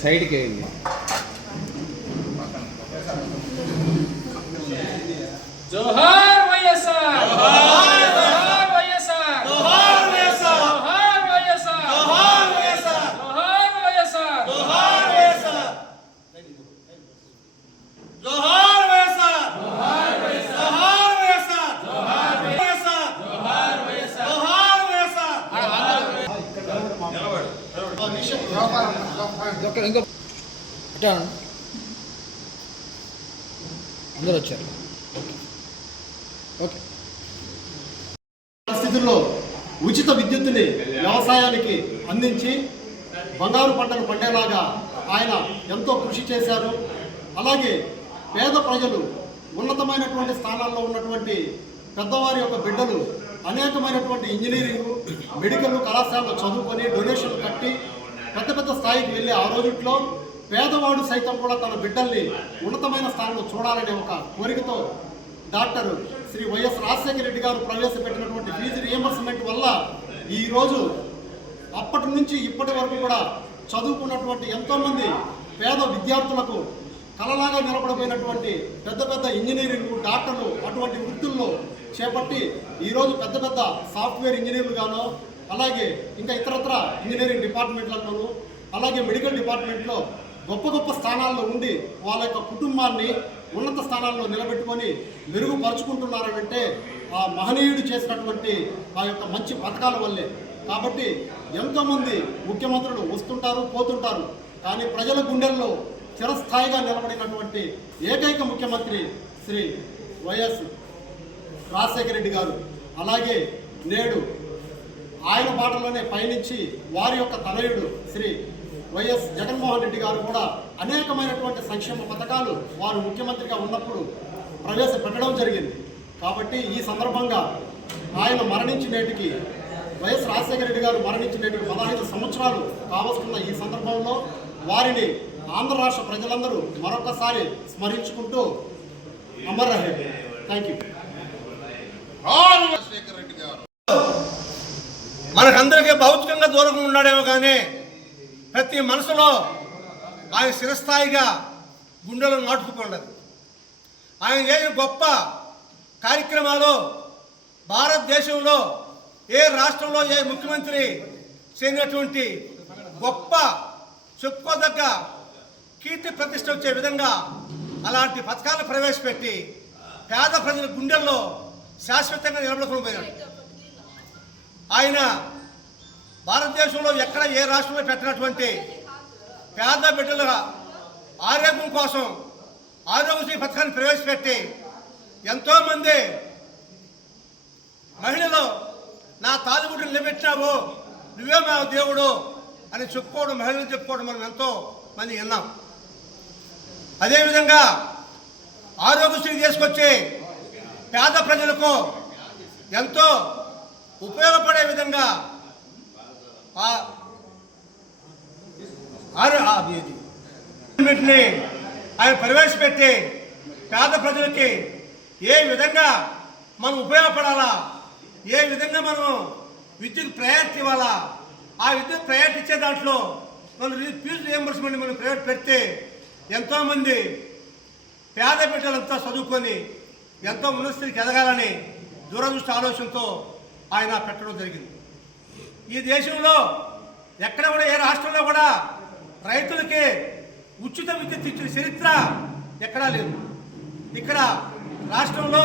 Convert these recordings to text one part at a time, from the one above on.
Side కి జోహార్ వైఎస్ఆర్ జోహార్ వైఎస్ఆర్ జోహార్ వైఎస్ఆర్ జోహార్ వైఎస్ఆర్ జోహార్ వైఎస్ఆర్ జోహార్ వైఎస్ఆర్ జోహార్ వైఎస్ఆర్ జోహార్ వైఎస్ఆర్ జోహార్ వైఎస్ఆర్ జోహార్ వైఎస్ఆర్ జోహార్ వైఎస్ఆర్ జోహార్ వైఎస్ఆర్ అందరూ వచ్చారు. పరిస్థితుల్లో ఉచిత విద్యుత్తుని వ్యవసాయానికి అందించి బంగారు పంటలు పండేలాగా ఆయన ఎంతో కృషి చేశారు. అలాగే పేద ప్రజలు ఉన్నతమైనటువంటి స్థానాల్లో ఉన్నటువంటి పెద్దవారి యొక్క బిడ్డలు అనేకమైనటువంటి ఇంజనీరింగ్ మెడికల్ కళాశాలలో చదువుకొని డొనేషన్లు కట్టి పెద్ద పెద్ద స్థాయికి వెళ్ళి ఆ రోజుల్లో పేదవాడు సైతం కూడా తన బిడ్డల్ని ఉన్నతమైన స్థానంలో చూడాలనే ఒక కోరికతో డాక్టర్ శ్రీ వైఎస్ రాజశేఖర రెడ్డి గారు ప్రవేశపెట్టినటువంటి ఫీజు రియంబర్స్మెంట్ వల్ల ఈరోజు అప్పటి నుంచి ఇప్పటి వరకు కూడా చదువుకున్నటువంటి ఎంతోమంది పేద విద్యార్థులకు కలలాగా నిలబడిపోయినటువంటి పెద్ద పెద్ద ఇంజనీరింగ్ డాక్టర్లు అటువంటి వృత్తుల్లో చేపట్టి ఈరోజు పెద్ద పెద్ద సాఫ్ట్వేర్ ఇంజనీర్లుగానో అలాగే ఇంకా ఇతరత్ర ఇంజనీరింగ్ డిపార్ట్మెంట్లలోనూ అలాగే మెడికల్ డిపార్ట్మెంట్లో గొప్ప గొప్ప స్థానాల్లో ఉండి వాళ్ళ యొక్క కుటుంబాన్ని ఉన్నత స్థానాల్లో నిలబెట్టుకొని మెరుగుపరుచుకుంటున్నారంటే ఆ మహనీయుడు చేసినటువంటి ఆ యొక్క మంచి పథకాల వల్లే. కాబట్టి ఎంతోమంది ముఖ్యమంత్రులు వస్తుంటారు పోతుంటారు, కానీ ప్రజల గుండెల్లో చిరస్థాయిగా నిలబడినటువంటి ఏకైక ముఖ్యమంత్రి శ్రీ వైఎస్ రాజశేఖర రెడ్డి గారు. అలాగే నేడు ఆయన బాటలోనే పయనించి వారి యొక్క తనయుడు శ్రీ వైఎస్ జగన్మోహన్ రెడ్డి గారు కూడా అనేకమైనటువంటి సంక్షేమ పథకాలు వారు ముఖ్యమంత్రిగా ఉన్నప్పుడు ప్రవేశపెట్టడం జరిగింది. కాబట్టి ఈ సందర్భంగా ఆయన మరణించి నేటికి వైఎస్ రాజశేఖర రెడ్డి గారు మరణించి నేటికి 15 సంవత్సరాలు కావస్తున్న ఈ సందర్భంలో వారిని ఆంధ్ర రాష్ట్ర ప్రజలందరూ మరొకసారి స్మరించుకుంటూ అమర్ రహే. Thank you. మనకందరికీ భౌతికంగా దూరంగా ఉన్నాడేమో కానీ ప్రతి మనసులో ఆయన చిరస్థాయిగా గుండెలో నాటుకుపోండదు. ఆయన చేసిన గొప్ప కార్యక్రమాలు భారతదేశంలో ఏ రాష్ట్రంలో ఏ ముఖ్యమంత్రి చేయనటువంటి గొప్ప చెప్పుకోదగ్గ కీర్తి ప్రతిష్ట వచ్చే విధంగా అలాంటి పథకాలు ప్రవేశపెట్టి పేద ప్రజల గుండెల్లో శాశ్వతంగా నిలబడుకుని పోయినాడు. ఆయన భారతదేశంలో ఎక్కడ ఏ రాష్ట్రంలో పెట్టినటువంటి పేద బిడ్డల ఆరోగ్యం కోసం ఆరోగ్యశ్రీ పథకాన్ని ప్రవేశపెట్టి ఎంతోమంది మహిళలు నా తాలిబుడ్డు నిలబెట్టినావు నువ్వే మా దేవుడు అని చెప్పుకోవడం, మహిళలు చెప్పుకోవడం మనం ఎంతో మంది విన్నాం. అదేవిధంగా ఆరోగ్యశ్రీ తీసుకొచ్చి పేద ప్రజలకు ఎంతో ఉపయోగపడే విధంగా ఆయన ప్రవేశపెట్టి పేద ప్రజలకి ఏ విధంగా మనం ఉపయోగపడాలా, ఏ విధంగా మనం విద్యుత్ ప్రయారిటీ ఇవ్వాలా, ఆ విద్యుత్ ప్రయారిటీ ఇచ్చే దాంట్లో మనం ఫీజు రియంబర్స్మెంట్ మనం ప్రవేశ పెడితే ఎంతోమంది పేద బిడ్డలంతా చదువుకొని ఎంతో ఉన్నత స్థితికి ఎదగాలని దూరదృష్టి ఆలోచనతో ఆయన పెట్టడం జరిగింది. ఈ దేశంలో ఎక్కడ కూడా ఏ రాష్ట్రంలో కూడా రైతులకి ఉచిత విద్యుత్ ఇచ్చిన చరిత్ర ఎక్కడా లేదు. ఇక్కడ రాష్ట్రంలో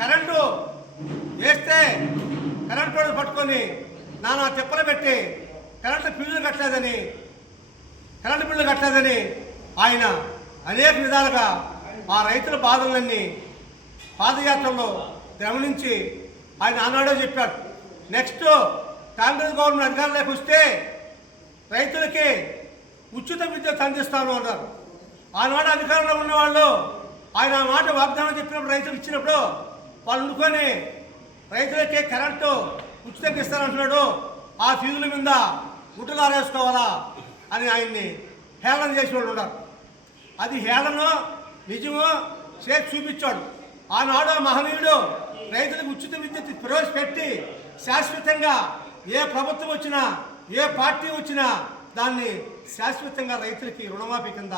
కరెంటు వేస్తే కరెంటు వాళ్ళు పట్టుకొని నానా తిప్పలు పెట్టి కరెంటు బిల్లులు కట్టలేదని ఆయన అనేక విధాలుగా ఆ రైతుల బాధలన్నీ పాదయాత్రలో గమనించి ఆయన ఆనాడే చెప్పాడు, నెక్స్ట్ కాంగ్రెస్ గవర్నమెంట్ అధికారంలోకి వస్తే రైతులకి ఉచిత విద్యుత్ అందిస్తాను అన్నారు. ఆనాడు అధికారంలో ఉన్నవాళ్ళు ఆయన ఆ మాట వాగ్దానం చెప్పినప్పుడు రైతులు ఇచ్చినప్పుడు వాళ్ళు ఉండుకొని రైతులకి కరెంటు ఉచితంగా ఇస్తానంటున్నాడు, ఆ ఫీజుల మీద గుట్టలు ఆరేసుకోవాలా అని ఆయన్ని హేళన చేసిన వాళ్ళు ఉన్నారు. అది హేళనో నిజమో చేసి చూపించాడు. ఆనాడు మహనీయుడు రైతులకు ఉచిత విద్యుత్ ప్రవేశపెట్టి శాశ్వతంగా ఏ ప్రభుత్వం వచ్చినా ఏ పార్టీ వచ్చినా దాన్ని శాశ్వతంగా రైతులకి రుణమాఫీ కింద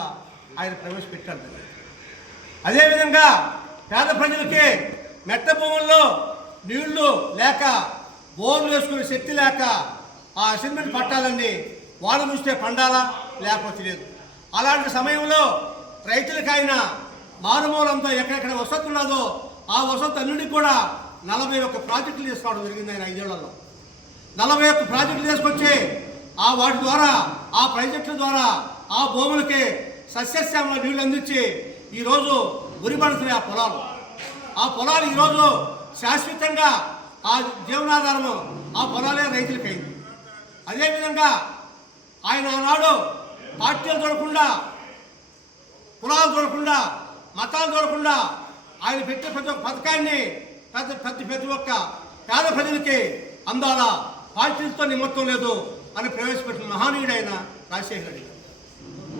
ఆయన ప్రవేశపెట్టాడు. అదేవిధంగా పేద ప్రజలకి మెట్ట భూముల్లో నీళ్లు లేక బోర్లు వేసుకునే శక్తి లేక ఆ అసైన్మెంట్ పట్టాలన్నీ వాళ్ళు చూస్తే పండాలా లేకపోతే లేదు. అలాంటి సమయంలో రైతులకి ఆయన మారుమూలంతా ఎక్కడెక్కడ వసతి ఉన్నదో ఆ వసతి అన్నింటికి కూడా 41 ప్రాజెక్టులు తీసుకోవడం జరిగింది. ఆయన 5 ఏళ్లలో 41 ప్రాజెక్టులు తీసుకొచ్చి వాటి ద్వారా ఆ ప్రాజెక్టుల ద్వారా ఆ భూములకి సస్యశ్యామల నీళ్లు అందించి ఈరోజు ఉరిపడుతున్నాయి ఆ పొలాలు ఈరోజు శాశ్వతంగా ఆ జీవనాధారము ఆ పొలాలే రైతులకి అయింది. అదేవిధంగా ఆయన ఆనాడు పార్టీలు చూడకుండా కులాలు చూడకుండా మతాలు చూడకుండా ఆయన పెట్టే ప్రతి ఒక్క పథకాన్ని ప్రతి ఒక్క పేద ప్రజలకి అందాల పార్టీలతో నిమిత్తం లేదు అని ప్రవేశపెట్టిన మహానీయుడు ఆయన రాజశేఖర రెడ్డి.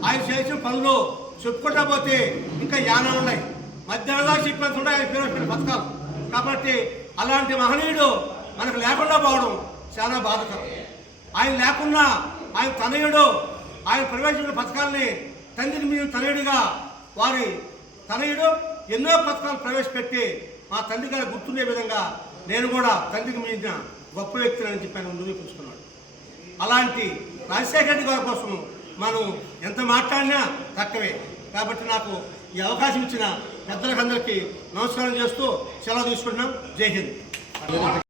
ఆయన చేసిన పనులు చెప్పుకుంటా పోతే ఇంకా యానా ఉన్నాయి. మధ్యాహ్నం చెప్పినంత ఉన్నాయి ఆయన ప్రవేశపెట్టిన పథకాలు. కాబట్టి అలాంటి మహనీయుడు మనకు లేకుండా పోవడం చాలా బాధకరం. ఆయన లేకున్నా ఆయన తనయుడు ఆయన ప్రవేశించిన పథకాలని తండ్రికి మీద తనయుడిగా వారి తనయుడు ఎన్నో పథకాలు ప్రవేశపెట్టి మా తండ్రి గారు గుర్తుండే విధంగా నేను కూడా తండ్రికి మీద గొప్ప వ్యక్తులని చెప్పి ఆయన నిరూపించుకున్నాడు. అలాంటి రాజశేఖర రెడ్డి గారి కోసం మనం ఎంత మాట్లాడినా తక్కువే. కాబట్టి నాకు ఈ అవకాశం ఇచ్చిన పెద్దలకందరికీ నమస్కారం చేస్తూ సెలవు తీసుకుంటున్నాం. జై హింద్.